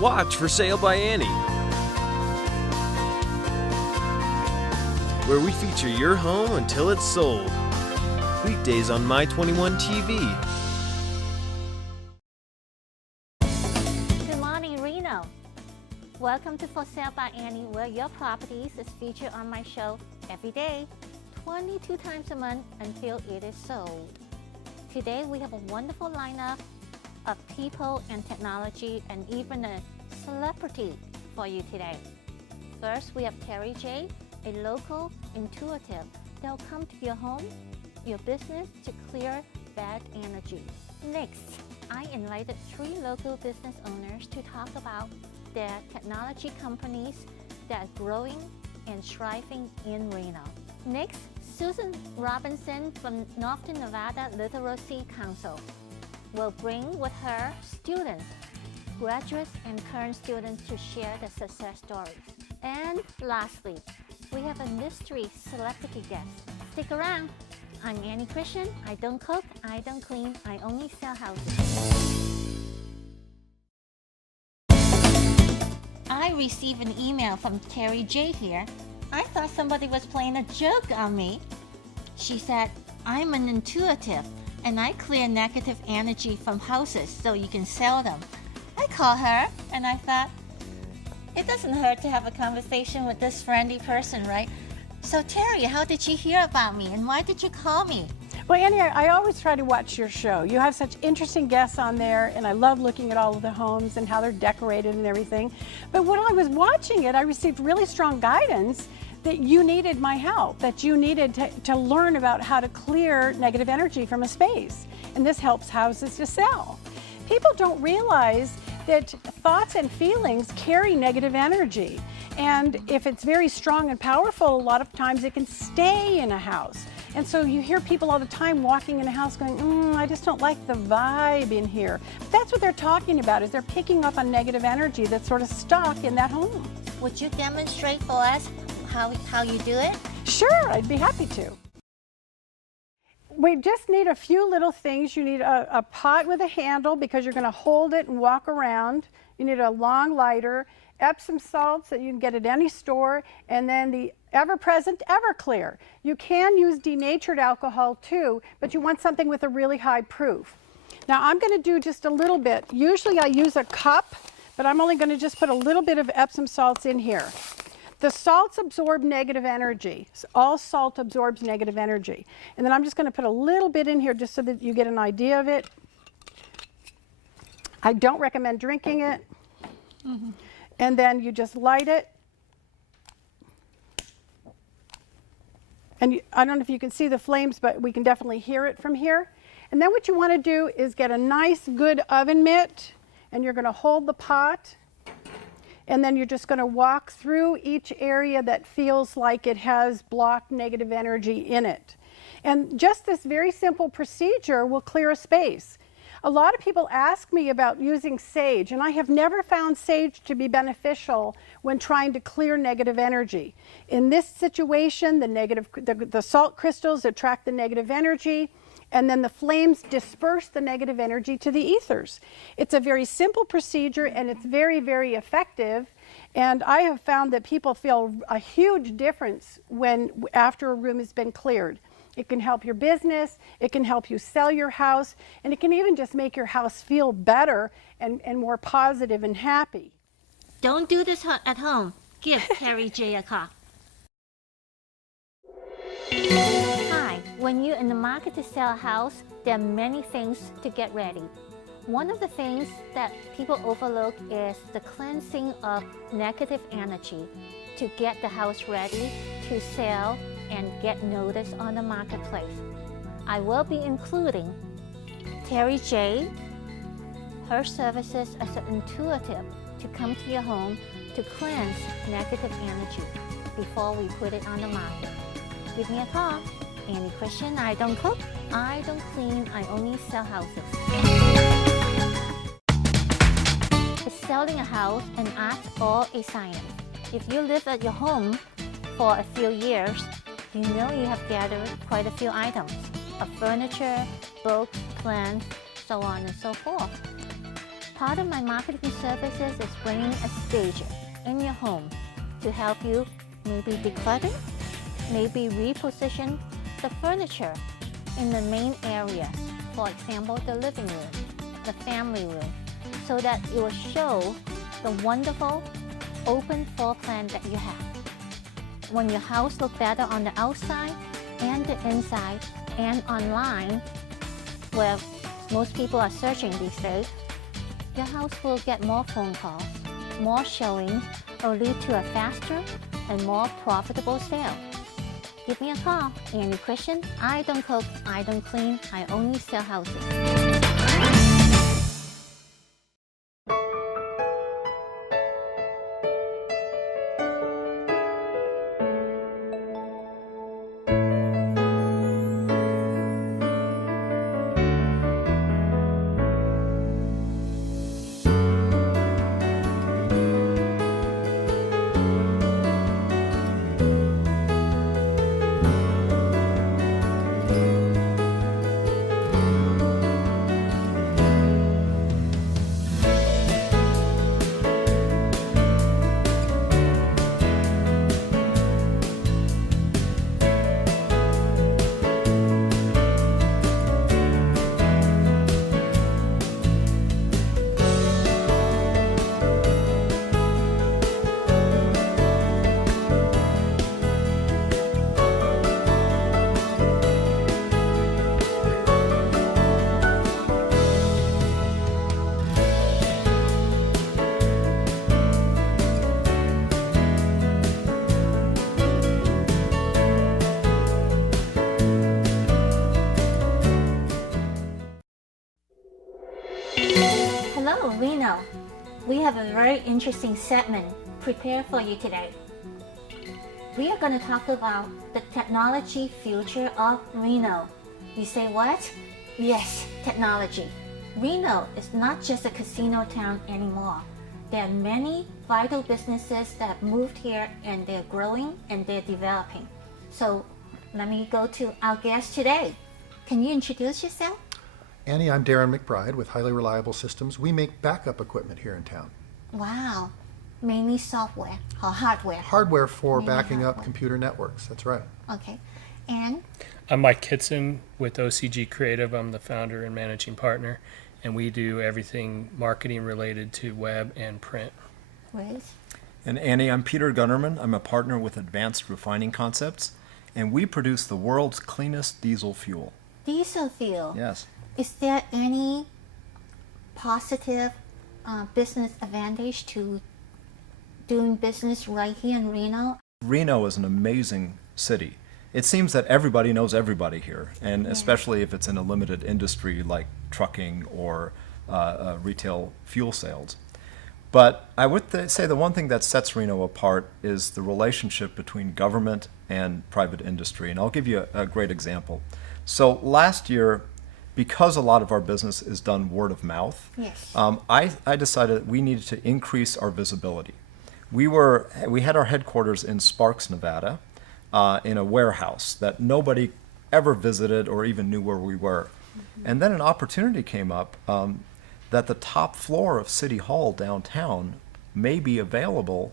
Watch For Sale by Annie, where we feature your home until it's sold. Weekdays on My21 TV. Good morning, Reno. Welcome to For Sale by Annie, where your properties is featured on my show every day, 22 times a month until it is sold. Today we have a wonderful lineup of people and technology and even a celebrity for you today. First, we have Terry J, a local intuitive. They'll come to your home, your business to clear bad energy. Next, I invited 3 local business owners to talk about their technology companies that are growing and thriving in Reno. Next, Susan Robinson from Northern Nevada Literacy Council will bring with her students, graduates and current students to share their success stories. And lastly, we have a mystery celebrity guest. Stick around. I'm Annie Christian. I don't cook, I don't clean, I only sell houses. I received an email from Terry J here. I thought somebody was playing a joke on me. She said, I'm an intuitive and I clear negative energy from houses so you can sell them. I called her and I thought, it doesn't hurt to have a conversation with this friendly person, right? So Terry, how did you hear about me and why did you call me? Well, Annie, I always try to watch your show. You have such interesting guests on there, and I love looking at all of the homes and how they're decorated and everything. But when I was watching it, I received really strong guidance that you needed my help, that you needed to learn about how to clear negative energy from a space. And this helps houses to sell. People don't realize that thoughts and feelings carry negative energy. And if it's very strong and powerful, a lot of times it can stay in a house. And so you hear people all the time walking in a house going, I just don't like the vibe in here. But that's what they're talking about, is they're picking up on negative energy that's sort of stuck in that home. Would you demonstrate for us how you do it? Sure, I'd be happy to. We just need a few little things. You need a pot with a handle because you're going to hold it and walk around. You need a long lighter, Epsom salts that you can get at any store, and then the ever-present Everclear. You can use denatured alcohol too, but you want something with a really high proof. Now I'm going to do just a little bit. Usually I use a cup, but I'm only going to just put a little bit of Epsom salts in here. The salts absorb negative energy. All salt absorbs negative energy. And then I'm just going to put a little bit in here just so that you get an idea of it. I don't recommend drinking it. And then you just light it. And I don't know if you can see the flames, but we can definitely hear it from here. And then what you want to do is get a nice good oven mitt, and you're going to hold the pot. And then you're just going to walk through each area that feels like it has blocked negative energy in it. And just this very simple procedure will clear a space. A lot of people ask me about using sage, and I have never found sage to be beneficial when trying to clear negative energy. In this situation, the salt crystals attract the negative energy, and then the flames disperse the negative energy to the ethers. It's a very simple procedure, and it's very, very effective. And I have found that people feel a huge difference after a room has been cleared. It can help your business, it can help you sell your house, and it can even just make your house feel better and more positive and happy. Don't do this at home. Give Terry J a call. Hi, when you're in the market to sell a house, there are many things to get ready. One of the things that people overlook is the cleansing of negative energy to get the house ready to sell and get noticed on the marketplace. I will be including Terry J, her services as an intuitive to come to your home to cleanse negative energy before we put it on the market. Give me a call. Annie Christian, I don't cook, I don't clean, I only sell houses. Is selling a house an art or a science? If you live at your home for a few years, you know you have gathered quite a few items of furniture, books, plants, so on and so forth. Part of my marketing services is bringing a stager in your home to help you maybe declutter, maybe reposition the furniture in the main areas. For example, the living room, the family room, so that it will show the wonderful open floor plan that you have. When your house looks better on the outside and the inside and online, where most people are searching these days, your house will get more phone calls, more showings, or lead to a faster and more profitable sale. Give me a call, Annie Christian. I don't cook, I don't clean, I only sell houses. Hello, Reno. We have a very interesting segment prepared for you today. We are going to talk about the technology future of Reno. You say what? Yes, technology. Reno is not just a casino town anymore. There are many vital businesses that have moved here and they're growing and they're developing. So let me go to our guest today. Can you introduce yourself? Annie, I'm Darren McBride with Highly Reliable Systems. We make backup equipment here in town. Wow. Mainly software or hardware? Hardware for Mainly backing up hardware. computer networks, that's right. Okay. And I'm Mike Kitson with OCG Creative. I'm the founder and managing partner, and we do everything marketing related to web and print. Liz? And Annie, I'm Peter Gunnerman. I'm a partner with Advanced Refining Concepts, and we produce the world's cleanest diesel fuel. Diesel fuel. Yes. Is there any positive business advantage to doing business right here in Reno? Reno is an amazing city. It seems that everybody knows everybody here, and especially if it's in a limited industry like trucking or retail fuel sales. But I would say the one thing that sets Reno apart is the relationship between government and private industry. And I'll give you a great example. So last year, because a lot of our business is done word of mouth, Yes. I decided that we needed to increase our visibility. We had our headquarters in Sparks, Nevada, in a warehouse that nobody ever visited or even knew where we were. Mm-hmm. And then an opportunity came up that the top floor of City Hall downtown may be available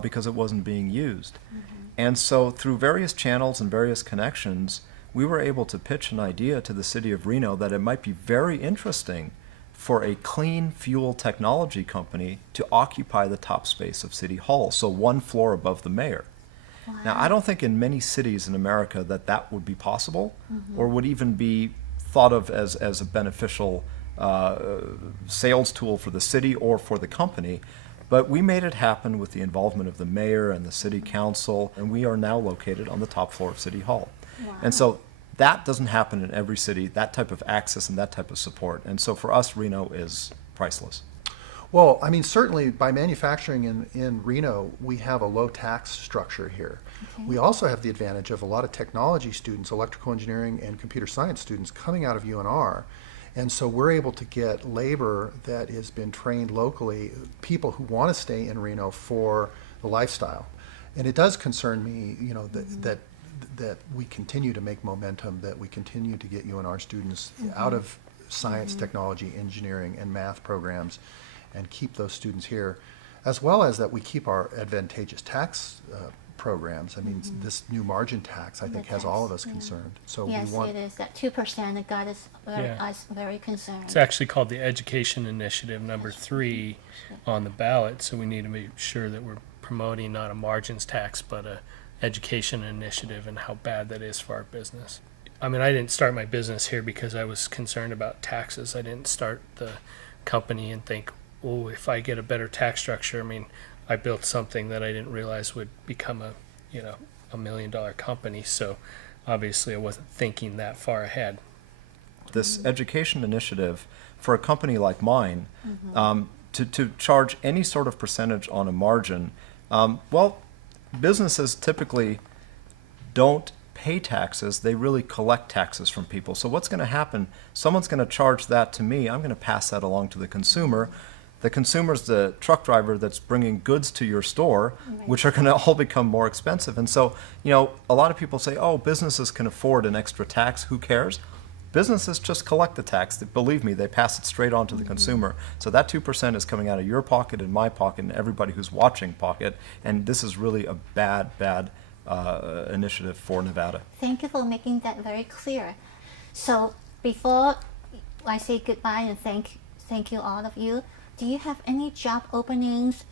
because it wasn't being used. Mm-hmm. And so through various channels and various connections, we were able to pitch an idea to the city of Reno that it might be very interesting for a clean fuel technology company to occupy the top space of City Hall, so one floor above the mayor. Wow. Now, I don't think in many cities in America that would be possible, or would even be thought of as a beneficial sales tool for the city or for the company. But we made it happen with the involvement of the mayor and the city council, and we are now located on the top floor of City Hall. Wow. And so that doesn't happen in every city, that type of access and that type of support. And so for us, Reno is priceless. Well, I mean, certainly by manufacturing in Reno, we have a low tax structure here. Okay. We also have the advantage of a lot of technology students, electrical engineering and computer science students coming out of UNR. And so we're able to get labor that has been trained locally, people who want to stay in Reno for the lifestyle. And it does concern me, you know, that we continue to make momentum, that we continue to get UNR students out of science, technology, engineering, and math programs and keep those students here, as well as that we keep our advantageous tax programs. I mean, this new margin tax, I think, has all of us concerned. So Yes, we want it is. That 2% that got us very concerned. It's actually called the Education Initiative number 3 on the ballot, so we need to make sure that we're promoting not a margins tax, but a education initiative and how bad that is for our business. I mean, I didn't start my business here because I was concerned about taxes. I didn't start the company and think, oh, if I get a better tax structure, I mean, I built something that I didn't realize would become a $1 million company. So obviously I wasn't thinking that far ahead. This education initiative for a company like mine, to charge any sort of percentage on a margin, well, businesses typically don't pay taxes. They really collect taxes from people. So what's going to happen? Someone's going to charge that to me. I'm going to pass that along to the consumer. The consumer's the truck driver that's bringing goods to your store, which are going to all become more expensive. And so, a lot of people say, oh, businesses can afford an extra tax. Who cares? Businesses just collect the tax. Believe me, they pass it straight on to the consumer. So that 2% is coming out of your pocket and my pocket and everybody who's watching pocket. And this is really a bad initiative for Nevada. Thank you for making that very clear. So before I say goodbye and thank you all of you, do you have any job openings,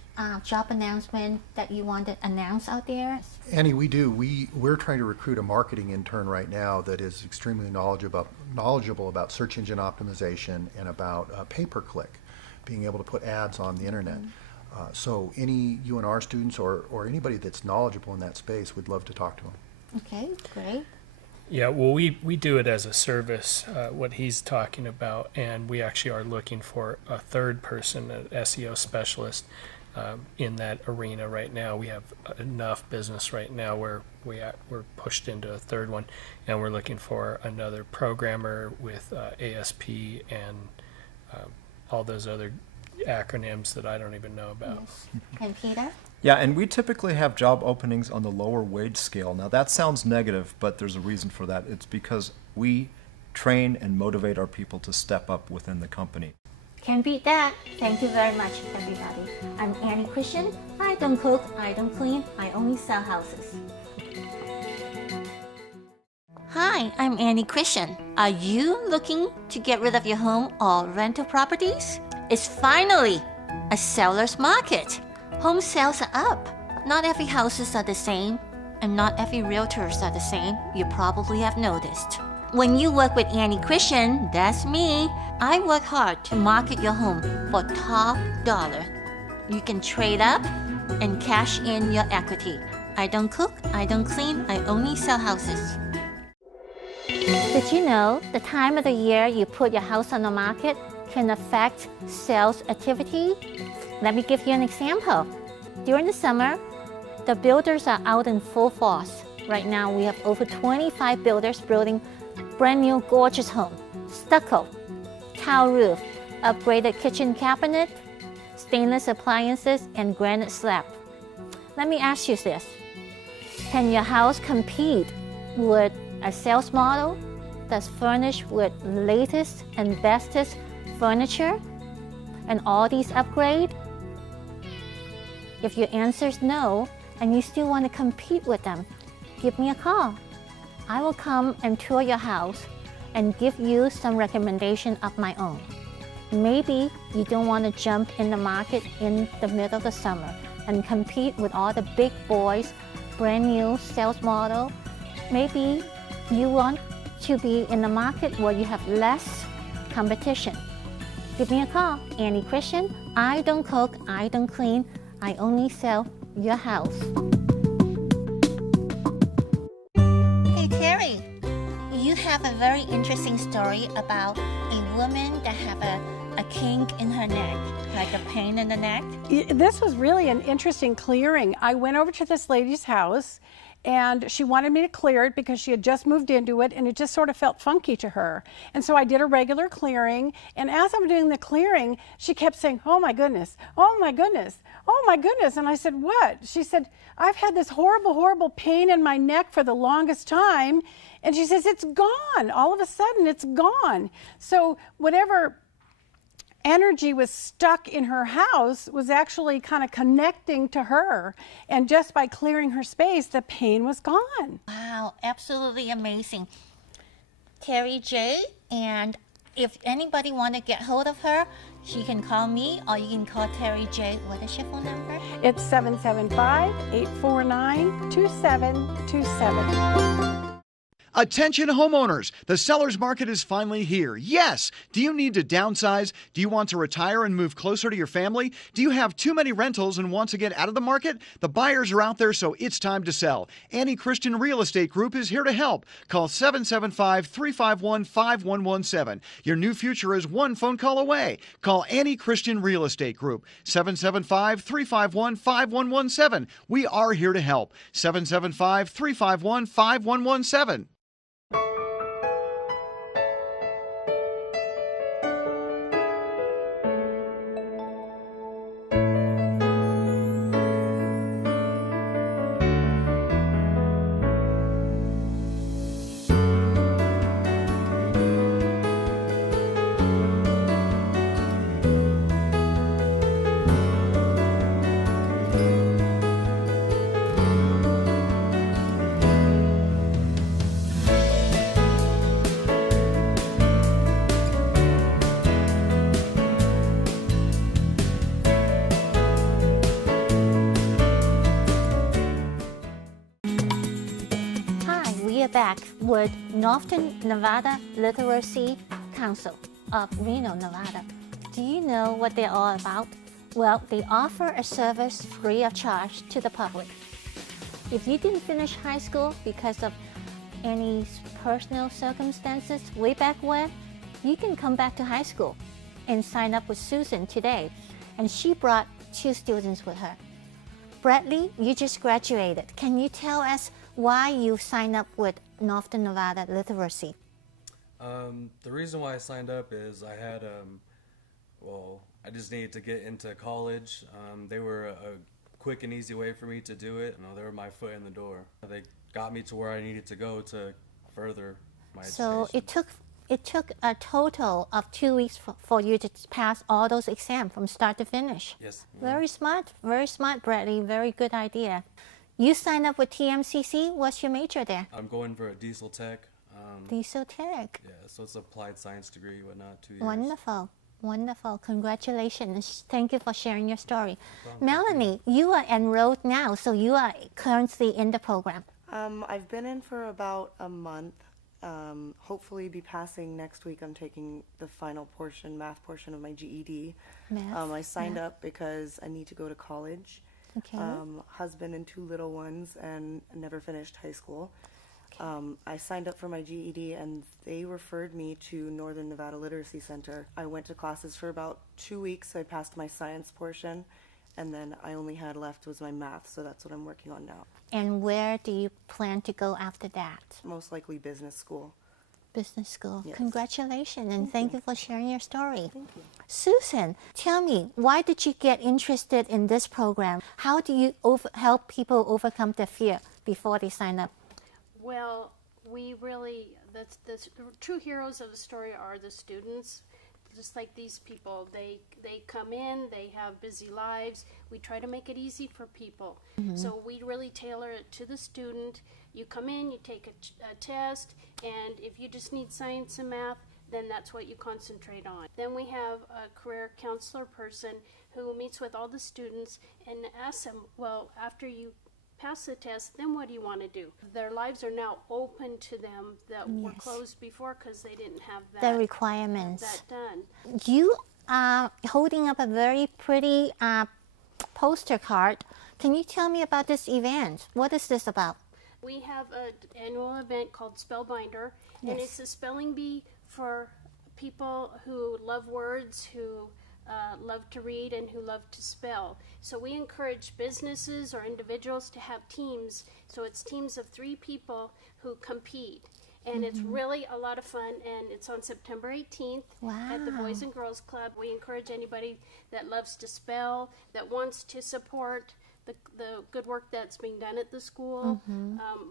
job announcement that you want to announce out there? Annie, we do. We're trying to recruit a marketing intern right now that is extremely knowledgeable about search engine optimization and about pay-per-click, being able to put ads on the internet. So any UNR students or anybody that's knowledgeable in that space, we'd love to talk to them. Okay, great. Yeah, well, we do it as a service, what he's talking about, and we actually are looking for a third person, an SEO specialist, in that arena right now. We have enough business right now where we're pushed into a third one, and we're looking for another programmer with ASP and all those other acronyms that I don't even know about. Yes. And Peter? Yeah, and we typically have job openings on the lower wage scale. Now that sounds negative, but there's a reason for that. It's because we train and motivate our people to step up within the company. Can't beat that. Thank you very much, everybody. I'm Annie Christian. I don't cook, I don't clean, I only sell houses. Hi, I'm Annie Christian. Are you looking to get rid of your home or rental properties? It's finally a seller's market. Home sales are up. Not every houses are the same, and not every realtors are the same. You probably have noticed. When you work with Annie Christian, that's me. I work hard to market your home for top dollar. You can trade up and cash in your equity. I don't cook, I don't clean, I only sell houses. Did you know the time of the year you put your house on the market can affect sales activity? Let me give you an example. During the summer, the builders are out in full force. Right now, we have over 25 builders building brand new gorgeous home, stucco, tile roof, upgraded kitchen cabinet, stainless appliances, and granite slab. Let me ask you this. Can your house compete with a sales model that's furnished with latest and bestest furniture and all these upgrades? If your answer is no, and you still want to compete with them, give me a call. I will come and tour your house and give you some recommendation of my own. Maybe you don't want to jump in the market in the middle of the summer and compete with all the big boys, brand new sales model. Maybe you want to be in the market where you have less competition. Give me a call, Annie Christian. I don't cook, I don't clean, I only sell your house. Hey Terry, you have a very interesting story about a woman that have a kink in her neck, like a pain in the neck. This was really an interesting clearing. I went over to this lady's house and she wanted me to clear it because she had just moved into it and it just sort of felt funky to her. And so I did a regular clearing, and as I'm doing the clearing, she kept saying, "Oh my goodness, oh my goodness, oh my goodness." And I said, "What?" She said, "I've had this horrible, horrible pain in my neck for the longest time." And she says, "It's gone. All of a sudden, it's gone." So whatever energy was stuck in her house was actually kind of connecting to her. And just by clearing her space, the pain was gone. Wow, absolutely amazing. Terry J, and if anybody want to get hold of her, she can call me or you can call Terry J. What is your phone number? It's 775-849-2727. Attention homeowners, the seller's market is finally here. Yes! Do you need to downsize? Do you want to retire and move closer to your family? Do you have too many rentals and want to get out of the market? The buyers are out there, so it's time to sell. Annie Christian Real Estate Group is here to help. Call 775-351-5117. Your new future is one phone call away. Call Annie Christian Real Estate Group, 775-351-5117. We are here to help. 775-351-5117. We are back with Northern Nevada Literacy Council of Reno, Nevada. Do you know what they're all about? Well, they offer a service free of charge to the public. If you didn't finish high school because of any personal circumstances way back when, you can come back to high school and sign up with Susan today. And she brought 2 students with her. Bradley, you just graduated. Can you tell us why you signed up with Northern Nevada Literacy? The reason why I signed up is I had, I just needed to get into college. They were a quick and easy way for me to do it, and they were my foot in the door. They got me to where I needed to go to further my So education. it took a total of 2 weeks for you to pass all those exams from start to finish. Yes. Very smart, Bradley. Very good idea. You signed up with TMCC. What's your major there? I'm going for a diesel tech. Diesel Tech. Yeah, so it's applied science degree, whatnot, 2 years. Wonderful. Wonderful. Congratulations. Thank you for sharing your story. Melanie, you are enrolled now, so you are currently in the program. I've been in for about a month. Hopefully be passing next week. I'm taking the final portion, math portion of my GED. Math, I signed up because I need to go to college. Okay. Husband and 2 little ones, and never finished high school. I signed up for my GED, and they referred me to Northern Nevada Literacy Center. I went to classes for about 2 weeks. I passed my science portion, and then I only had left was my math, so that's what I'm working on now. And where do you plan to go after that? Most likely business school. Business school. Yes. Congratulations, and thank you for sharing your story. Thank you. Susan, tell me, why did you get interested in this program? How do you help people overcome their fear before they sign up? Well, we really, the true heroes of the story are the students. Just like these people, they come in, they have busy lives. We try to make it easy for people. So we really tailor it to the student. You come in, you take a test, and if you just need science and math, then that's what you concentrate on. Then we have a career counselor person who meets with all the students and asks them, well, after you pass the test, then what do you want to do? Their lives are now open to them that were closed before because they didn't have The requirements. that done. You are holding up a very pretty poster card. Can you tell me about this event? What is this about? We have an annual event called Spellbinder, and it's a spelling bee for people who love words, who love to read and who love to spell. So we encourage businesses or individuals to have teams. So it's teams of 3 people who compete. And it's really a lot of fun, and it's on September 18th at the Boys and Girls Club. We encourage anybody that loves to spell, that wants to support the good work that's being done at the school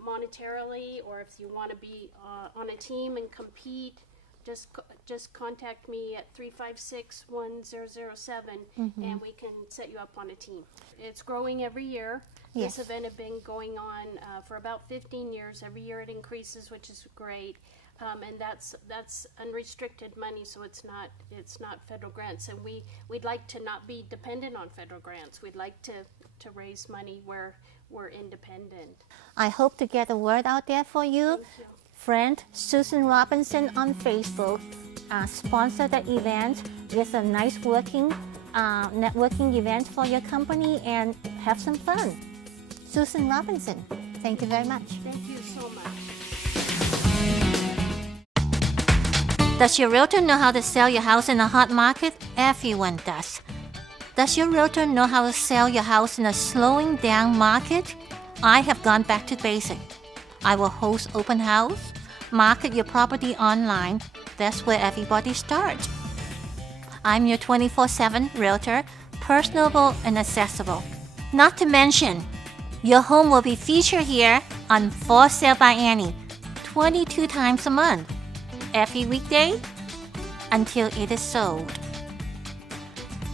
monetarily, or if you want to be on a team and compete, just contact me at 356-1007 and we can set you up on a team. It's growing every year. Yes. This event has been going on for about 15 years. Every year it increases, which is great. And that's unrestricted money, so it's not federal grants. And we'd like to not be dependent on federal grants. We'd like to raise money where we're independent. I hope to get the word out there for you. Thank you. Friend Susan Robinson on Facebook sponsored the event. It's a nice networking event for your company, and have some fun. Susan Robinson, thank you very much. Thank you so much. Does your realtor know how to sell your house in a hot market? Everyone does. Does your realtor know how to sell your house in a slowing down market? I have gone back to basics. I will host open house, market your property online. That's where everybody starts. I'm your 24/7 realtor, personable and accessible. Not to mention, your home will be featured here on For Sale by Annie 22 times a month, every weekday until it is sold.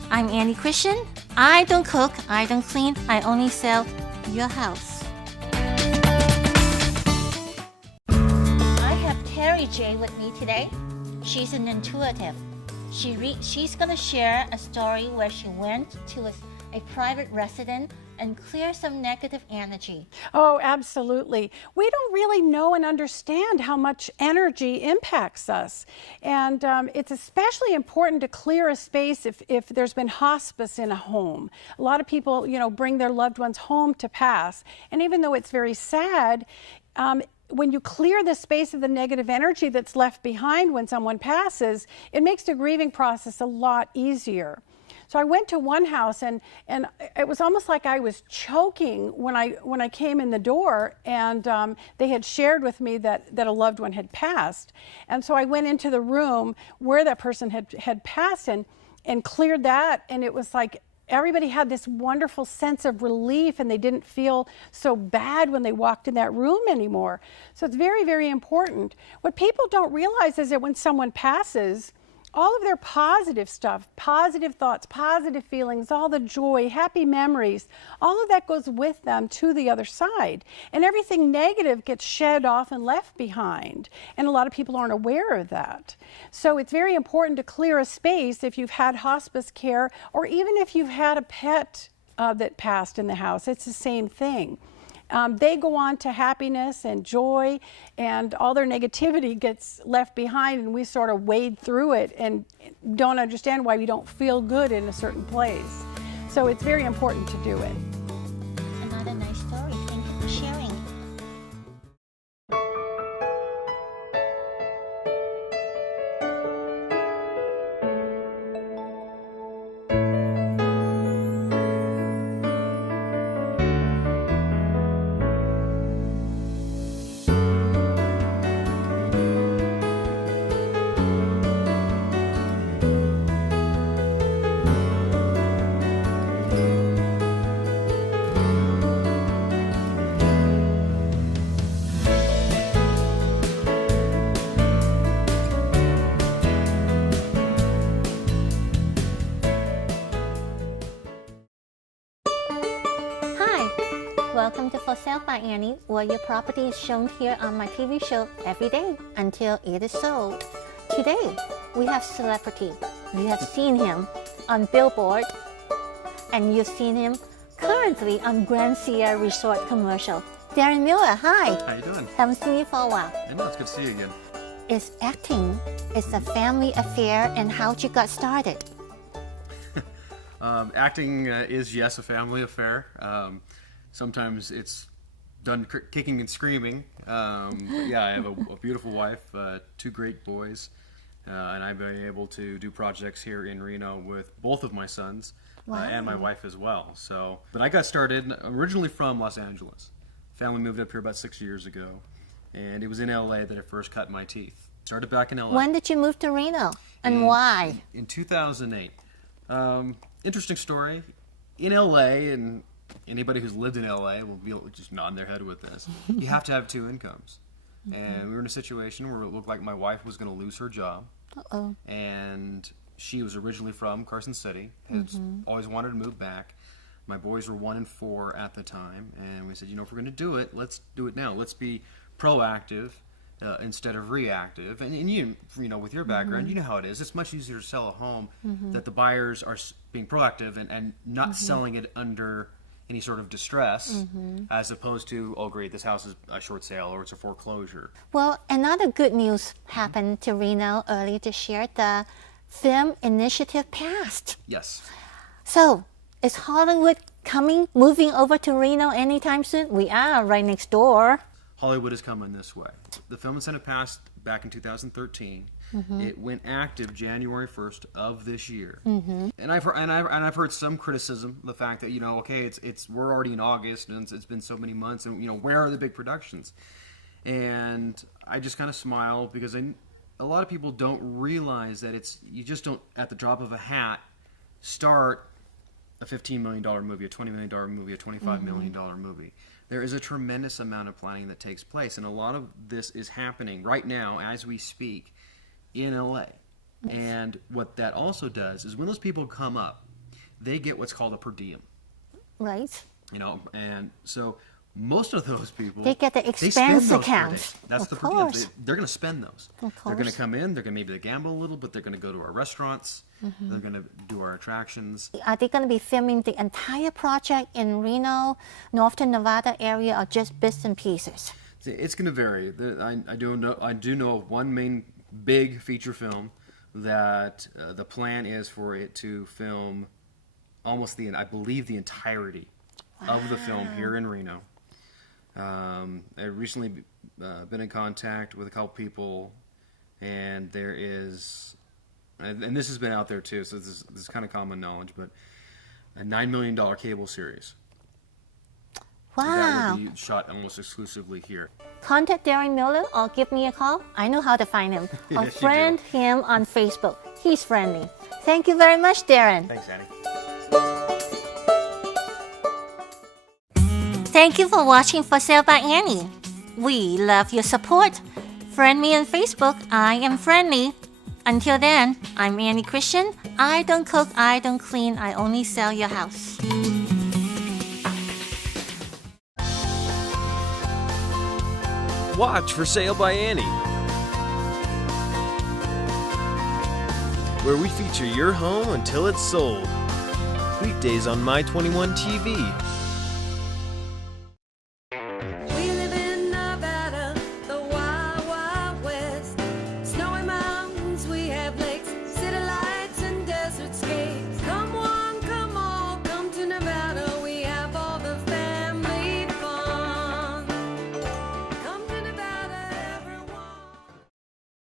I'm Annie Christian. I don't cook, I don't clean, I only sell your house. Terry J with me today. She's an intuitive. She's going to share a story where she went to a private residence and clear some negative energy. Oh, absolutely. We don't really know and understand how much energy impacts us. And it's especially important to clear a space if there's been hospice in a home. A lot of people, bring their loved ones home to pass. And even though it's very sad, when you clear the space of the negative energy that's left behind when someone passes, it makes the grieving process a lot easier. So I went to one house and it was almost like I was choking when I came in the door, and they had shared with me that a loved one had passed. And so I went into the room where that person had passed and cleared that, and it was like everybody had this wonderful sense of relief, and they didn't feel so bad when they walked in that room anymore. So it's very, very important. What people don't realize is that when someone passes, all of their positive stuff, positive thoughts, positive feelings, all the joy, happy memories, all of that goes with them to the other side. And everything negative gets shed off and left behind. And a lot of people aren't aware of that. So it's very important to clear a space if you've had hospice care, or even if you've had a pet that passed in the house. It's the same thing. They go on to happiness and joy, and all their negativity gets left behind, and we sort of wade through it and don't understand why we don't feel good in a certain place. So it's very important to do it. Another nice story. Thank you for sharing. Welcome to For Sale by Annie, where your property is shown here on my TV show every day until it is sold. Today, we have celebrity. You have seen him on Billboard, and you've seen him currently on Grand Sierra Resort commercial. Darren Miller, hi. How you doing? Haven't seen you for a while. I know, it's good to see you again. Is acting is a family affair, and how'd you got started? Acting is, yes, a family affair. Sometimes it's done kicking and screaming. But yeah, I have a beautiful wife, 2 great boys, and I've been able to do projects here in Reno with both of my sons and my wife as well. So, but I got started originally from Los Angeles. Family moved up here about 6 years ago, and it was in LA that I first cut my teeth. Started back in LA. When did you move to Reno, and why? In 2008. Interesting story. In LA, and anybody who's lived in LA will be just nodding their head with this. You have to have two incomes. And we were in a situation where it looked like my wife was going to lose her job. Uh-oh. And she was originally from Carson City, has always wanted to move back. My boys were 1 and 4 at the time, and we said, if we're going to do it, let's do it now. Let's be proactive instead of reactive. And you with your background, you know how it is. It's much easier to sell a home that the buyers are being proactive and not selling it under any sort of distress, as opposed to, oh great, this house is a short sale or it's a foreclosure. Well, another good news happened to Reno early this year. The film initiative passed. Yes. So, is Hollywood moving over to Reno anytime soon? We are right next door. Hollywood is coming this way. The film incentive passed back in 2013. It went active January 1st of this year. And I've heard some criticism of the fact that we're already in August and it's been so many months, and where are the big productions? And I just kind of smile because a lot of people don't realize that you just don't at the drop of a hat start a $15 million movie, a $20 million movie, a $25 million movie. There is a tremendous amount of planning that takes place, and a lot of this is happening right now as we speak in LA. And what that also does is when those people come up, they get what's called a per diem. Right. And so most of those people, they get the expense account. That's the per diem. They're going to spend those. Of course. They're going to come in. They're going to maybe gamble a little, but they're going to go to our restaurants. They're going to do our attractions. Are they going to be filming the entire project in Reno, Northern Nevada area, or just bits and pieces? It's going to vary. I do know of one main big feature film that the plan is for it to film almost I believe the entirety of the film here in Reno. I've recently been in contact with a couple people, and there is, and this has been out there too, so this is kind of common knowledge, but a $9 million cable series. Wow. That will be shot almost exclusively here. Contact Darren Miller or give me a call. I know how to find him. Or friend him on Facebook. He's friendly. Thank you very much, Darren. Thanks, Annie. Thank you for watching For Sale by Annie. We love your support. Friend me on Facebook. I am friendly. Until then, I'm Annie Christian. I don't cook, I don't clean, I only sell your house. Watch For Sale by Annie, where we feature your home until it's sold. Weekdays on My 21 TV.